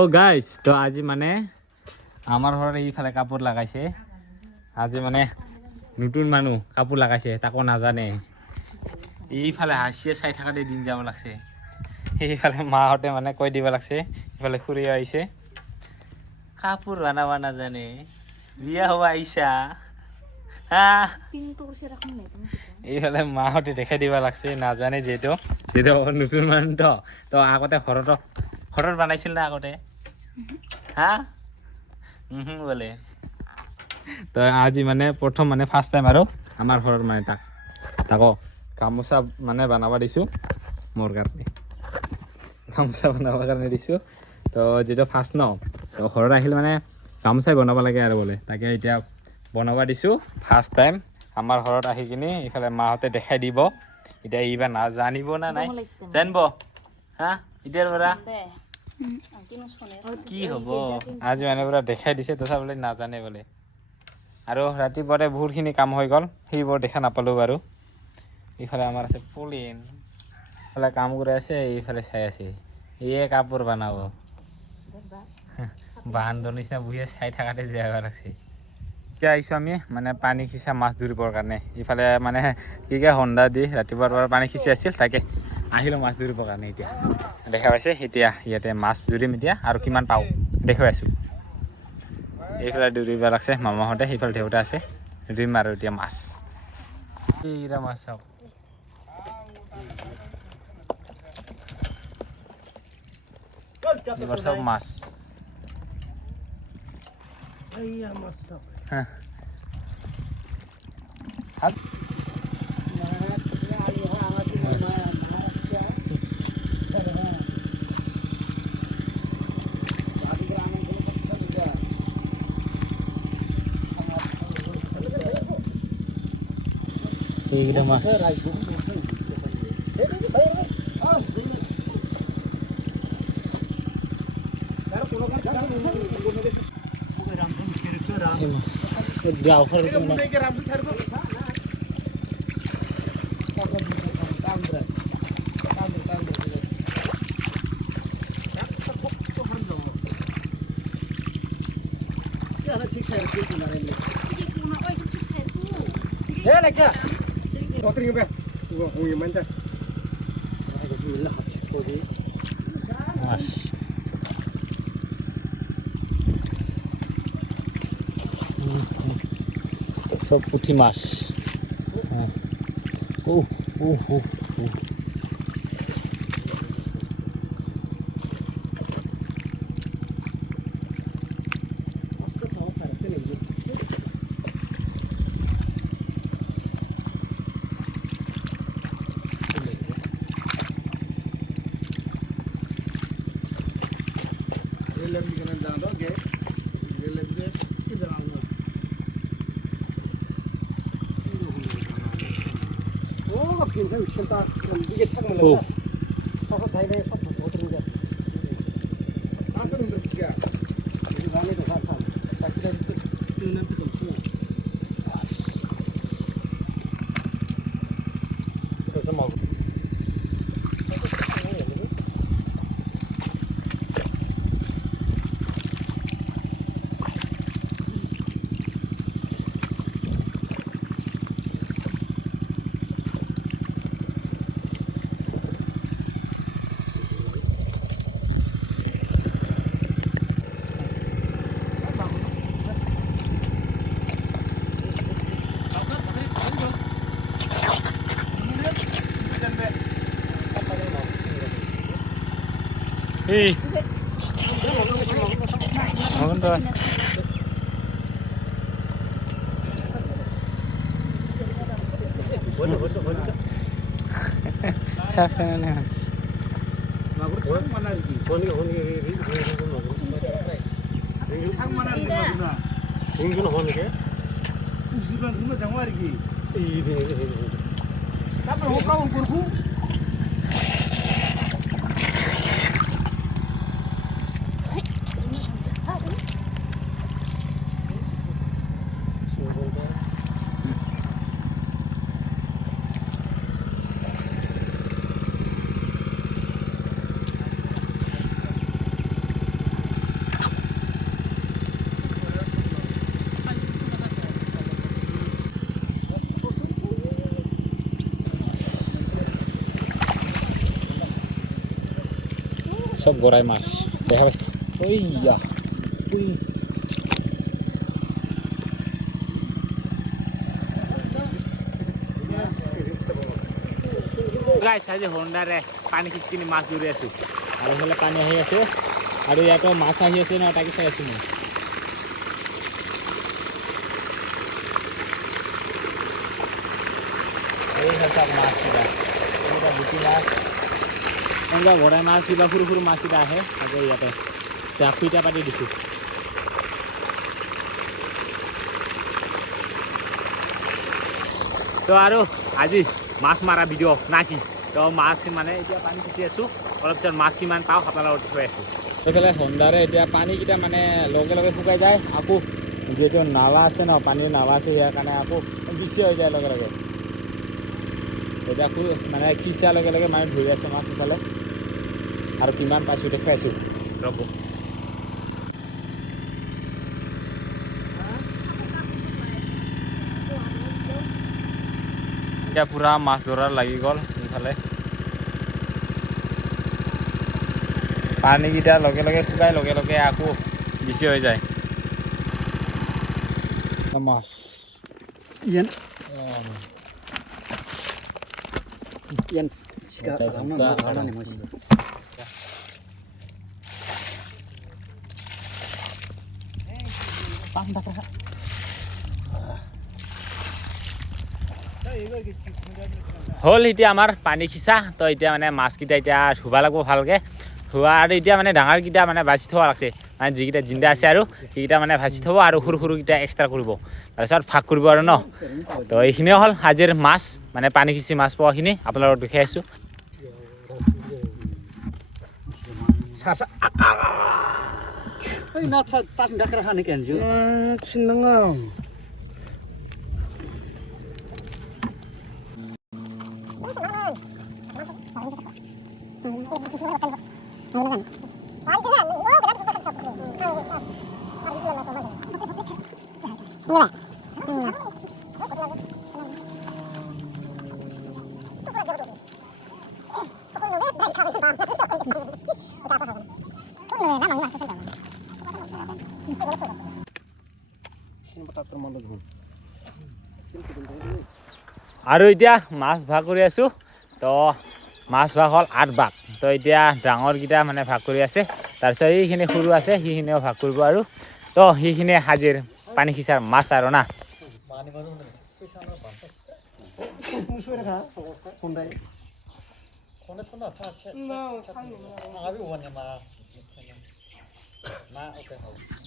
তো গাইজ তো আজি মানে আমাৰ ঘৰত এইফালে কাপোৰ লাগাইছে আজি মানে নতুন মানুহ কাপোৰ লাগাইছে তাকো নাজানে এইফালে হাঁচিয়ে চাই থাকাতে দিন যাব লাগছে এইফালে মাহঁতে মানে কৈ দিব লাগছে এইফালে খুৰী আহিছে কাপোৰ বনাব নাজানে বিয়া হ'ব আহিছা হা এইফালে মাহঁতে দেখাই দিব লাগছে নাজানে যিহেতু নতুন মানুহ তো আগতে ঘৰত বনাইছিল না আগতে হা বলে তো আজি মানে প্ৰথম মানে ফাৰ্ষ্ট টাইম আৰু আমাৰ ঘৰত মানে তাকো গামোচা মানে বনাব দিছোঁ মোৰ কাৰণে গামোচা বনাবৰ কাৰণে দিছোঁ তো যিটো ফাৰ্ষ্ট ন তো ঘৰত আহিলে মানে গামোচাই বনাব লাগে আৰু বোলে তাকে এতিয়া বনাব দিছোঁ ফাৰ্ষ্ট টাইম আমাৰ ঘৰত আহি কিনি ইফালে মাহঁতে দেখাই দিব এতিয়া এইবাৰ নাজানিব না নাই জানিব হা এতিয়াৰ পৰা কি হ'ব আজি মানে পুৰা দেখাই দিছে তথাপি নাজানে বোলে আৰু ৰাতিপুৱাতে বহুতখিনি কাম হৈ গ'ল সেইবোৰ দেখা নাপালোঁ বাৰু ইফালে আমাৰ আছে পলিন ইফালে কাম কৰি আছে এইফালে চাই আছে ইয়ে কাপোৰ বনাব বাহান্দৰ নিচিনা বহি চাই থাকাতে যাব লাগছে এতিয়া আহিছোঁ আমি মানে পানী সিঁচা মাছ ধৰিবৰ কাৰণে ইফালে মানে কি হণ্ডা দি ৰাতিপুৱাৰ পৰা পানী সিঁচি আছিল তাকে আহিলোঁ মাছ ধৰিবৰ কাৰণে এতিয়া দেখা পাইছে এতিয়া ইয়াতে মাছ ধৰিম এতিয়া আৰু কিমান পাওঁ দেখুৱাই আছোঁ এইফালে ধৰিব লাগছে মামাহঁতে সেইফালে দেউতা আছে ধৰিম আৰু এতিয়া মাছ এইকেইটা মাছ চাওক এইবাৰ চব মাছ এইকেইটা মাছ সব পুঁটি মাছ Ih. Mana? Siapa ni? Mana lagi? mana lagi? সব গড়াই মাছ দেখা পাচ্ছি ওই ইয়া ওই গাইছ আজি হন্ডাৰে পানী খিচকিনি মাছ ধৰি আছো আৰু হ'লে পানী আহি আছে আৰু ইয়াতো মাছ আহি আছে ন তাকে চাই আছো মই এই হচ্ছে মাছ কিটা এটা বুটি মাছ এনেকুৱা গড়াই মাছ কিবা সৰু সৰু মাছ কিটা আহে আকৌ ইয়াতে চাপিটা পাতি দিছো তো আৰু আজি মাছ মাৰা ভিডিঅ' না কি তো মাছ মানে এতিয়া পানী সিঁচি আছোঁ অলপ পিছত মাছ কিমান পাওঁ আপোনালোকৰ থৈ আছোঁ সেইফালে সন্ধাৰে এতিয়া পানীকেইটা মানে লগে লগে শুকাই যায় আকৌ যিহেতু নালা আছে ন পানীৰ নালা আছে ইয়াৰ কাৰণে আকৌ বেছি হৈ যায় লগে লগে এতিয়া মানে সিঁচাৰ লগে লগে মানে ধৰি আছে মাছ সিফালে আৰু কিমান পাইছোঁ দেখাই আছোঁ ৰ'ব এতিয়া পুৰা মাছ ধৰাৰ লাগি গ'ল ইফালে পানীকেইটা লগে লগে শুকাই লগে লগে আকৌ বেছি হৈ যায় মাছ Yan. Yan. Sika alam na ana ni mas. Panda pra. হ'ল এতিয়া আমাৰ পানী খিচা তো এতিয়া মানে মাছকেইটা এতিয়া ধুব লাগিব ভালকৈ ধোৱা আৰু এতিয়া মানে ডাঙৰকেইটা মানে বাচি থ'ব লাগছে মানে যিকেইটা জিন্দা আছে আৰু সেইকেইটা মানে ভাজি থ'ব আৰু সৰু সৰুকেইটা এক্সট্ৰা কৰিব তাৰপিছত ভাগ কৰিব আৰু ন তো এইখিনিয়ে হ'ল আজিৰ মাছ মানে পানী খিচি মাছ পোৱাখিনি আপোনালোকক দেখাই আছোঁ Sasa. Ay na ta dakra hani kenju. Sinanga. আৰু এতিয়া মাছ ভাগ কৰি আছোঁ তো মাছ ভাগ হ'ল 8 ভাগ তো এতিয়া ডাঙৰকেইটা মানে ভাগ কৰি আছে তাৰপিছত এইখিনি সৰু আছে সেইখিনিও ভাগ কৰিব আৰু তো সেইখিনি হাজিৰ পানী সিঁচাৰ মাছ আৰু না Na okay.